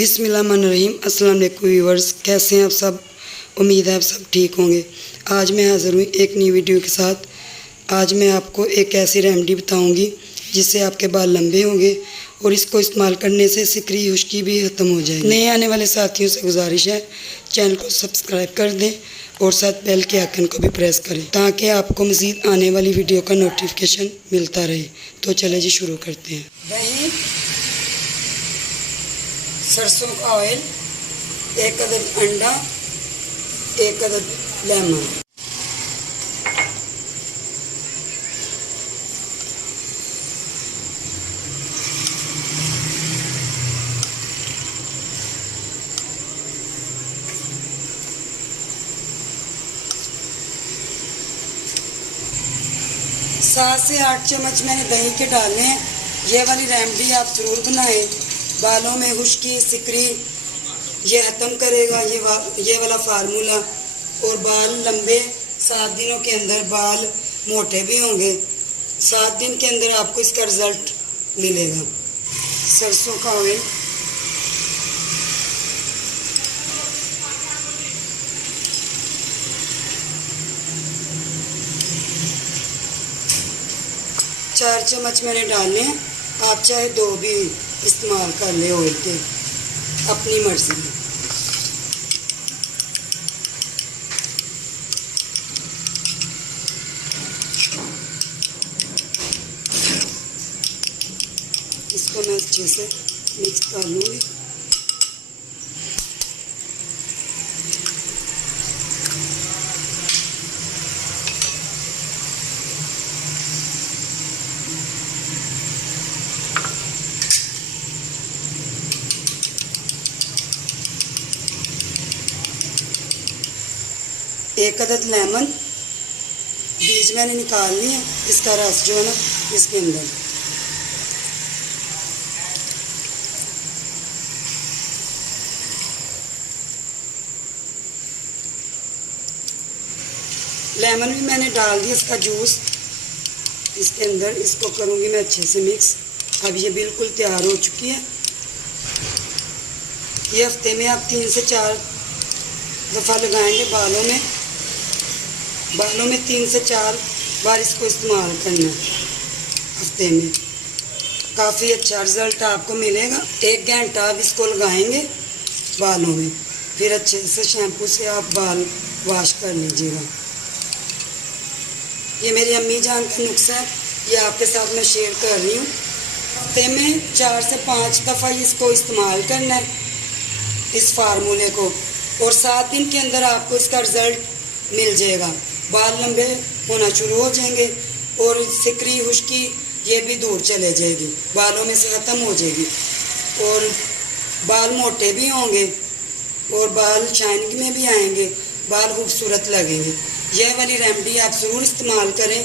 बिस्मिल्लाहिर्रहमानिर्रहीम। अस्सलाम वालेकुम व्यूअर्स, कैसे हैं आप सब? उम्मीद है आप सब ठीक होंगे। आज मैं हाज़िर हुई एक नई वीडियो के साथ। आज मैं आपको एक ऐसी रेमेडी बताऊंगी जिससे आपके बाल लंबे होंगे और इसको इस्तेमाल करने से सिकरी खुश्की भी ख़त्म हो जाएगी। नए आने वाले साथियों से गुजारिश है, चैनल को सब्सक्राइब कर दें और साथ बेल के आइकन को भी प्रेस करें ताकि आपको मज़ीद आने वाली वीडियो का नोटिफिकेशन मिलता रहे। तो चले जी शुरू करते हैं। दही, सरसों का ऑयल, एक अदद अंडा, एक अदद लेमन। सात से 8 चम्मच मैंने दही के डालने हैं। ये वाली रेमेडी आप ज़रूर बनाएं। बालों में खुश्की, सिकरी ये ख़त्म करेगा ये वाला फार्मूला। और बाल लंबे 7 दिनों के अंदर बाल मोटे भी होंगे। 7 दिन के अंदर आपको इसका रिज़ल्ट मिलेगा। सरसों का ऑयल, चार चम्मच मैंने डालने हैं। आप चाहे 2 भी इस्तेमाल कर ले ऑयल के, अपनी मर्जी। इसको मैं अच्छे से मिक्स कर लूँगी। एक अदद लेमन, बीज मैंने निकाल लिए, इसका रस जो है ना इसके अंदर। लेमन भी मैंने डाल दिया, इसका जूस इसके अंदर। इसको करूँगी मैं अच्छे से मिक्स। अब ये बिल्कुल तैयार हो चुकी है। ये हफ्ते में आप 3 से 4 दफ़ा लगाएंगे बालों में। 3 से 4 बार इसको इस्तेमाल करना है हफ्ते में। काफ़ी अच्छा रिज़ल्ट आपको मिलेगा। 1 घंटा आप इसको लगाएंगे बालों में, फिर अच्छे से शैम्पू से आप बाल वॉश कर लीजिएगा। ये मेरी अम्मी जान का नुस्खा है, ये आपके साथ मैं शेयर कर रही हूँ। हफ्ते में 4 से 5 दफ़ा इसको इस्तेमाल करना है, इस फार्मूले को। और 7 दिन के अंदर आपको इसका रिज़ल्ट मिल जाएगा। बाल लंबे होना शुरू हो जाएंगे और सिकरी खुश्की ये भी दूर चले जाएगी, बालों में से ख़त्म हो जाएगी। और बाल मोटे भी होंगे और बाल शाइनिंग में भी आएंगे, बाल खूबसूरत लगेंगे। यह वाली रेमेडी आप ज़रूर इस्तेमाल करें।